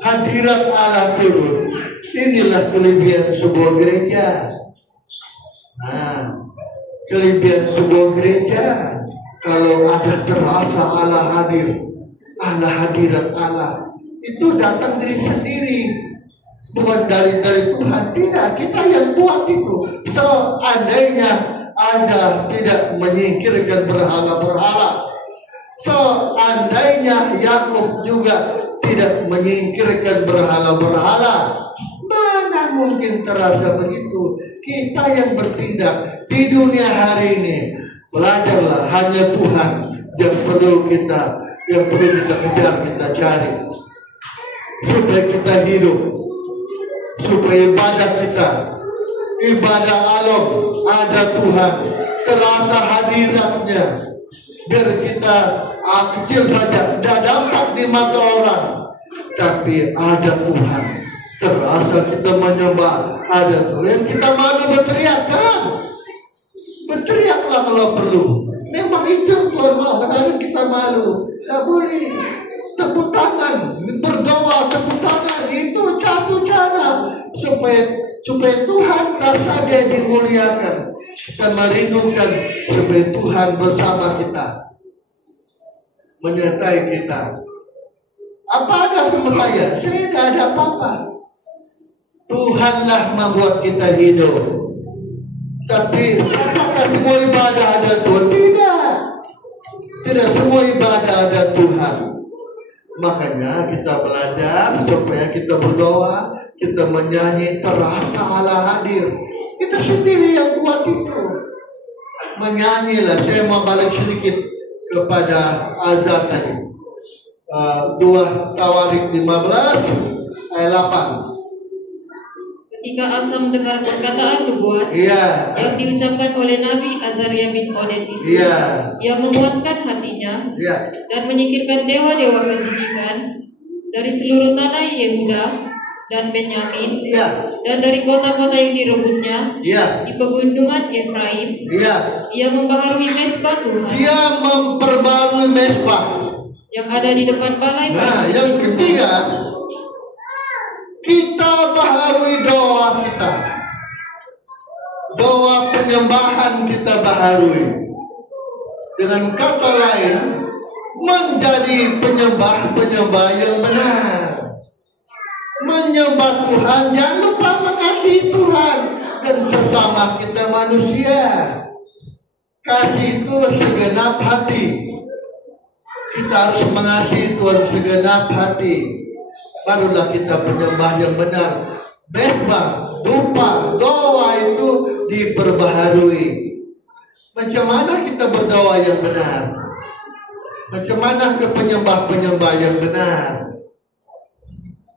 hadirat Allah turun. Inilah kelebihan sebuah gereja. Kelebihan sebuah gereja, kalau ada terasa Allah hadir, Allah hadirat Allah, itu datang dari sendiri, bukan dari Tuhan. Tidak, kita yang buat itu. Seandainya Azar tidak menyingkirkan berhala-berhala, seandainya Yakub juga tidak menyingkirkan berhala-berhala, mana mungkin terasa begitu? Kita yang bertindak di dunia hari ini, belajarlah hanya Tuhan yang perlu kita kejar, kita cari, supaya kita hidup, supaya ibadah alam ada Tuhan, terasa hadiratnya. Biar kita kecil saja, tidak dampak di mata orang, tapi ada Tuhan. Terasa kita menyembah, ada Tuhan. Kita malu berteriak kan? Berteriaklah kalau perlu. Memang itu normal, kadang kita malu. Tidak boleh. Tepuk tangan, berdoa, tepuk tangan, itu satu cara supaya Tuhan rasa dia dimuliakan. Kita merindukan supaya Tuhan bersama kita, menyertai kita. Apa ada sama saya? Saya tidak ada apa-apa. Tuhanlah membuat kita hidup. Tapi apakah semua ibadah ada Tuhan? Tidak. Tidak semua ibadah ada Tuhan. Makanya kita belajar supaya kita berdoa, kita menyanyi, terasa Allah hadir. Kita sendiri yang buat itu. Menyanyilah. Saya mau balik sedikit kepada azan tadi. 2 Tawarik 15 ayat 8. Ketika Asa mendengar perkataan nubuat yang diucapkan oleh Nabi Azaria bin Oded itu, ia menguatkan hatinya dan menyingkirkan dewa-dewa kejijikan dari seluruh tanah Yehuda dan Benyamin, dan dari kota-kota yang direbutnya di pegunungan Efraim. Ia membaharui mesbah Tuhan. Ia memperbarui mesbah yang ada di depan balai. Yang ketiga, kita baharui doa kita. Doa penyembahan kita baharui. Dengan kata lain, menjadi penyembah yang benar. Menyembah Tuhan, jangan lupa mengasihi Tuhan dan sesama kita manusia. Kasih itu segenap hati. Kita harus mengasihi Tuhan segenap hati. Barulah kita penyembah yang benar. Mesbah, dupa, doa itu diperbaharui. Macam mana kita berdoa yang benar? Macam mana ke penyembah yang benar?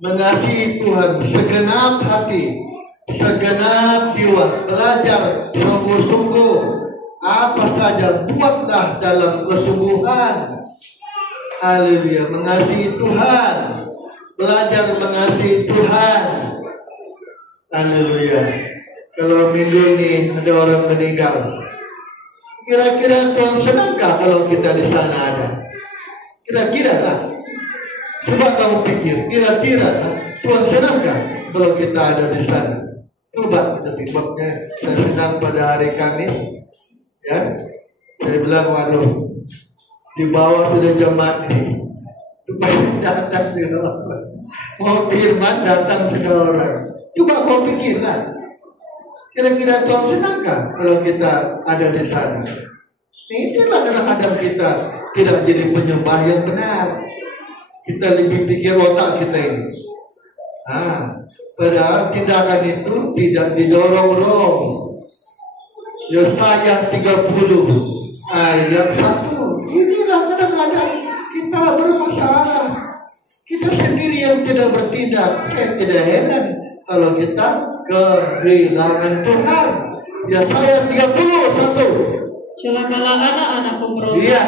Mengasihi Tuhan segenap hati, segenap jiwa. Belajar sungguh-sungguh. Apa saja buatlah dalam kesungguhan. Haleluya. Mengasihi Tuhan. Belajar mengasihi Tuhan. Haleluya. Kalau minggu ini ada orang meninggal, kira-kira Tuhan senangkah kalau kita di sana ada? Kira-kira lah. Coba kamu pikir, kira-kira Tuhan senangkah kalau kita ada di sana? Coba kita pikirnya. Saya senang pada hari Kamis, ya. Saya bilang, waduh, di bawah sudah jemaat ini. Datang tiga orang. Mau firman datang 3 orang. Coba kau pikirkan. Kira-kira Tuhan senangkah kalau kita ada di sana? Inilah kadang-kadang kita tidak jadi penyembah yang benar. Kita lebih pikir otak kita ini. Padahal tindakan itu tidak didorong-dorong. Yesaya 30 ayat 1. Inilah kadang-kadang kita bermasalah. Kita sendiri yang tidak bertindak. Tidak heran kalau kita kehilangan Tuhan. Yesaya 31. Celakalah anak-anak pemberontak. Iya.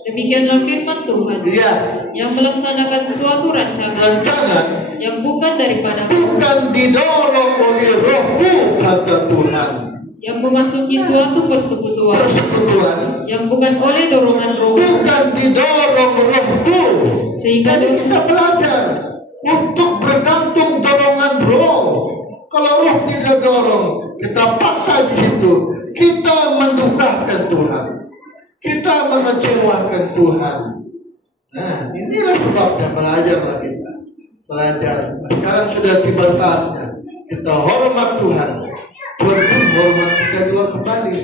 Demikianlah firman Tuhan. Iya. Yang melaksanakan suatu rancangan yang bukan daripada bukan didorong oleh rohku, kata Tuhan. Yang memasuki suatu persekutuan yang bukan oleh dorongan roh, bukan didorong rohku. Sehingga kita belajar untuk bergantung dorongan roh. Kalau roh tidak dorong, kita paksa di situ, kita mendukakan Tuhan, kita mengecewakan Tuhan. Nah, inilah sebabnya belajarlah kita. Belajar. Sekarang sudah tiba saatnya kita hormat Tuhan. Tuhan pun hormat kita juga kembali.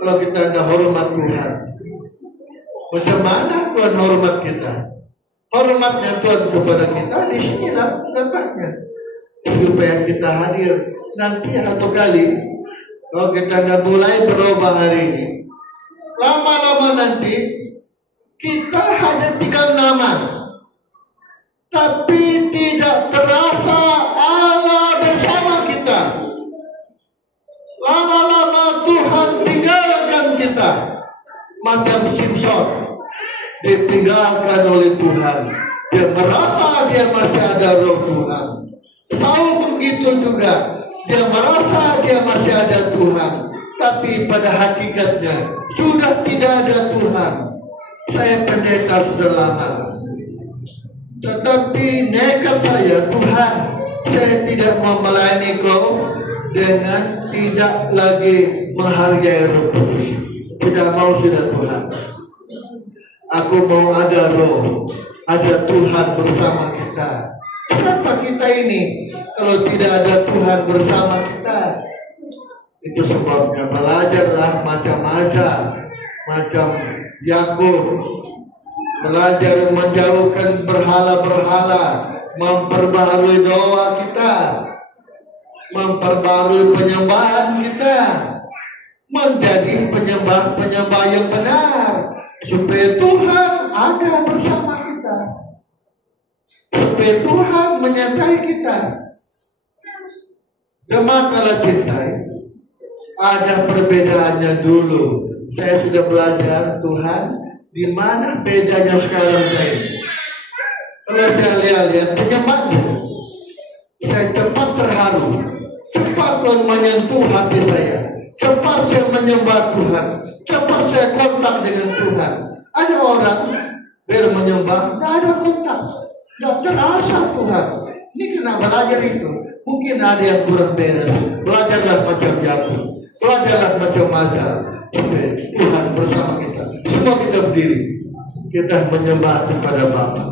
Kalau kita tidak hormat Tuhan, macam mana Tuhan hormat kita? Hormatnya Tuhan kepada kita di sinilah letaknya, supaya kita hadir nanti satu kali. Kalau kita nggak mulai berubah hari ini, lama-lama nanti kita hanya tinggal nama, tapi tidak terasa Allah bersama kita. Lama-lama Tuhan tinggalkan kita, macam Simpson ditinggalkan oleh Tuhan. Dia merasa dia masih ada roh Tuhan. Saul begitu juga. Dia merasa dia masih ada Tuhan, tapi pada hakikatnya sudah tidak ada Tuhan. Saya pendeta sudah lama, tetapi nekat saya, Tuhan, saya tidak mau melayani kau dengan tidak lagi menghargai Roh Kudus. Tidak mau sudah Tuhan. Aku mau ada roh, ada Tuhan bersama kita. Kenapa kita ini kalau tidak ada Tuhan bersama kita? Itu sebabnya belajarlah macam Asa, macam Yakub, belajar menjauhkan berhala-berhala, memperbaharui doa kita, memperbaharui penyembahan kita, menjadi penyembah-penyembah yang benar, supaya Tuhan ada bersama kita, supaya Tuhan menyertai kita. Jemaat Allah cintai, ada perbedaannya dulu. Saya sudah belajar Tuhan, di mana bedanya sekarang saya. Kalau saya lihat penyembahnya, saya cepat terharu, cepat Tuhan menyentuh hati saya, cepat saya menyembah Tuhan, cepat saya kontak dengan Tuhan. Ada orang biar menyembah, tidak ada kontak, tidak terasa Tuhan. Ini kena belajar itu. Mungkin ada yang kurang beres. Belajarlah macam Yakub, belajarlah macam Asa. Tuhan bersama kita. Semua kita berdiri, kita menyembah kepada Bapa.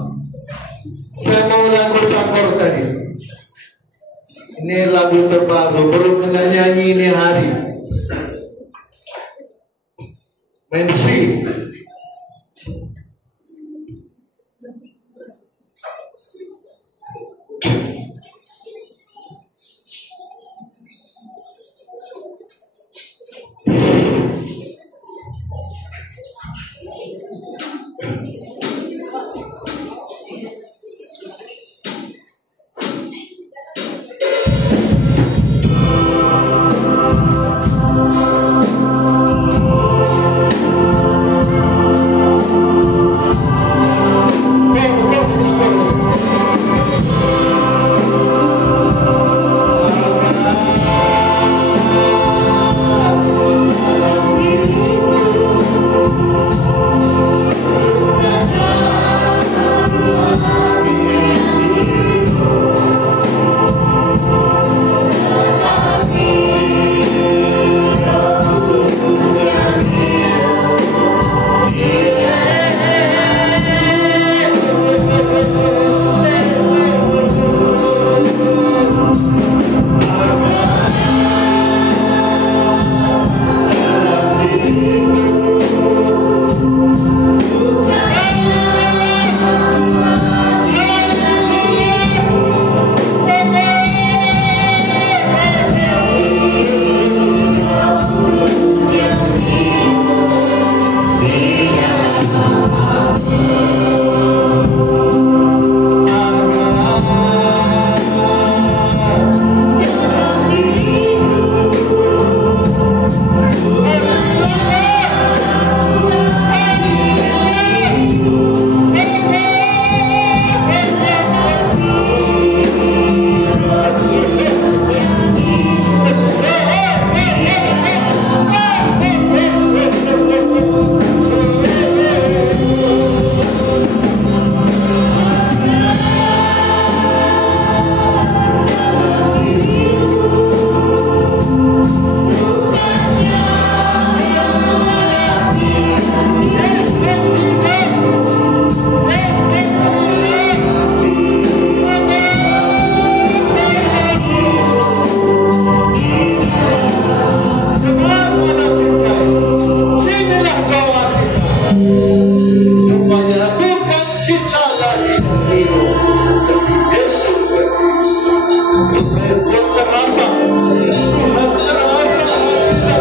Saya mau lagu Sakor tadi. Ini lagu terbaru, baru kena nyanyi ini hari. Mensi. hati dan hidup seperti Yesus. Tuhan terasa, Tuhan terasa bersama kita.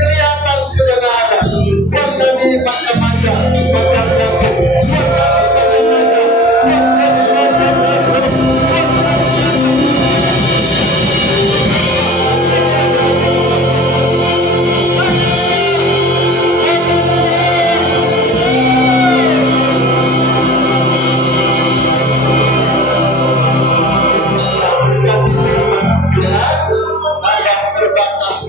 Kelihatan sederhana, buat kami macam-macam, agak terbatas.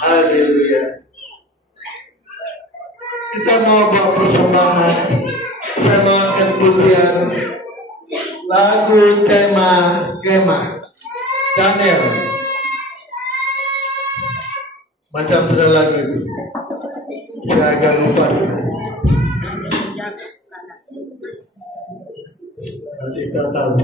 Haleluya. Kita mau bawa persembahan. Saya mau angkat pujian lagu tema kemah Daniel. Macam berapa lagu itu? Saya agak lupa. Nanti kita tahu.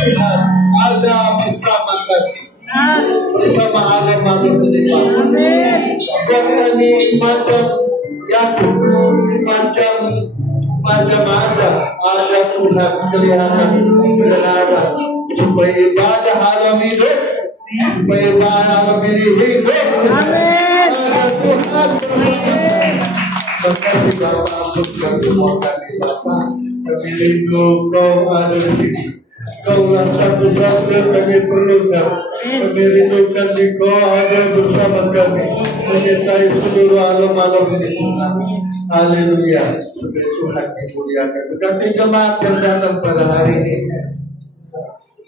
Tuhan ada bersama kami. Bersama alam-alam sendiri. Kami macam Yakub, macam ada Tuhan kelihatan kebenaran supaya ibadah alam hidup, supaya ibadah alam ini hidup. Amin. Tuhan terima kasih Bapa untuk semua kami Bapa. Kami rindu Kau ada di sini. Kaulah satu-satunya kami perlukan. Kami rindukan Kau ada bersama kami. Menyertai seluruh alam-alam ini Tuhan. Haleluya. Supaya Tuhan dimuliakan. Berkati jemaat yang datang pada hari ini.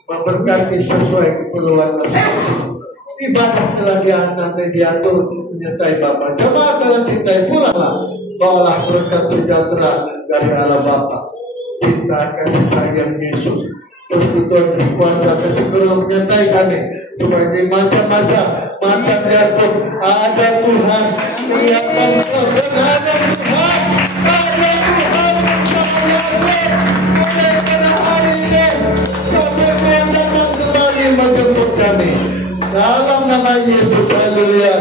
Memberkati sesuai keperluan masing-masing. Ibadah telah diatur menyertai Bapa. Jemaat dalam cinta pulanglah. Bawalah berkat sejahtera dari Allah Bapa. Cinta kasih sayang Yesus. Persekutuan berkuasa segera menyertai kami. Sebagai macam-macam Yakub ada Tuhan. Kelihatan ada Tuhan. Ada Tuhan. Mulai pada hari ini sampai Tuhan datang kembali menjemput kami. Dalam nama Yesus, haleluya.